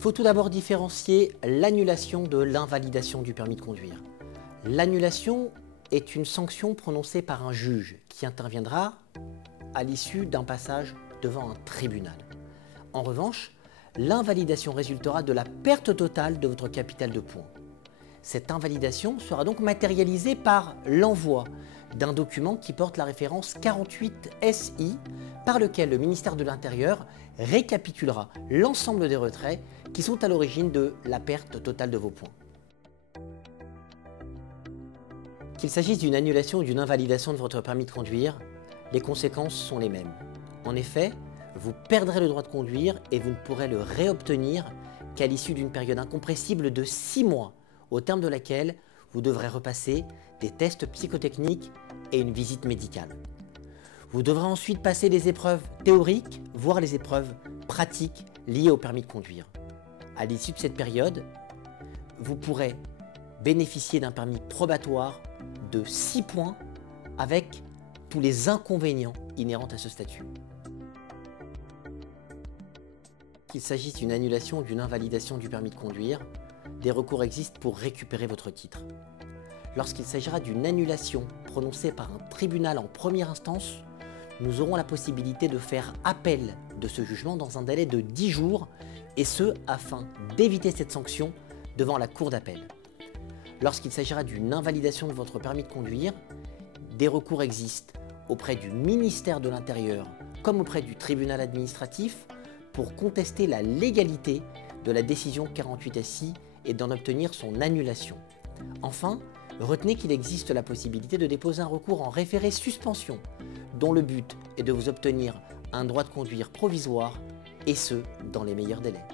faut tout d'abord différencier l'annulation de l'invalidation du permis de conduire. L'annulation est une sanction prononcée par un juge qui interviendra à l'issue d'un passage devant un tribunal. En revanche, l'invalidation résultera de la perte totale de votre capital de points. Cette invalidation sera donc matérialisée par l'envoi d'un document qui porte la référence 48 SI, par lequel le ministère de l'Intérieur récapitulera l'ensemble des retraits qui sont à l'origine de la perte totale de vos points. Qu'il s'agisse d'une annulation ou d'une invalidation de votre permis de conduire, les conséquences sont les mêmes. En effet, vous perdrez le droit de conduire et vous ne pourrez le réobtenir qu'à l'issue d'une période incompressible de 6 mois, au terme de laquelle vous devrez repasser des tests psychotechniques et une visite médicale. Vous devrez ensuite passer les épreuves théoriques, voire les épreuves pratiques liées au permis de conduire. À l'issue de cette période, vous pourrez bénéficier d'un permis probatoire de 6 points avec tous les inconvénients inhérents à ce statut. Qu'il s'agisse d'une annulation ou d'une invalidation du permis de conduire, des recours existent pour récupérer votre titre. Lorsqu'il s'agira d'une annulation prononcée par un tribunal en première instance, nous aurons la possibilité de faire appel de ce jugement dans un délai de 10 jours, et ce, afin d'éviter cette sanction devant la cour d'appel. Lorsqu'il s'agira d'une invalidation de votre permis de conduire, des recours existent auprès du ministère de l'Intérieur comme auprès du tribunal administratif pour contester la légalité de la décision 48 SI et d'en obtenir son annulation. Enfin, retenez qu'il existe la possibilité de déposer un recours en référé suspension, dont le but est de vous obtenir un droit de conduire provisoire, et ce, dans les meilleurs délais.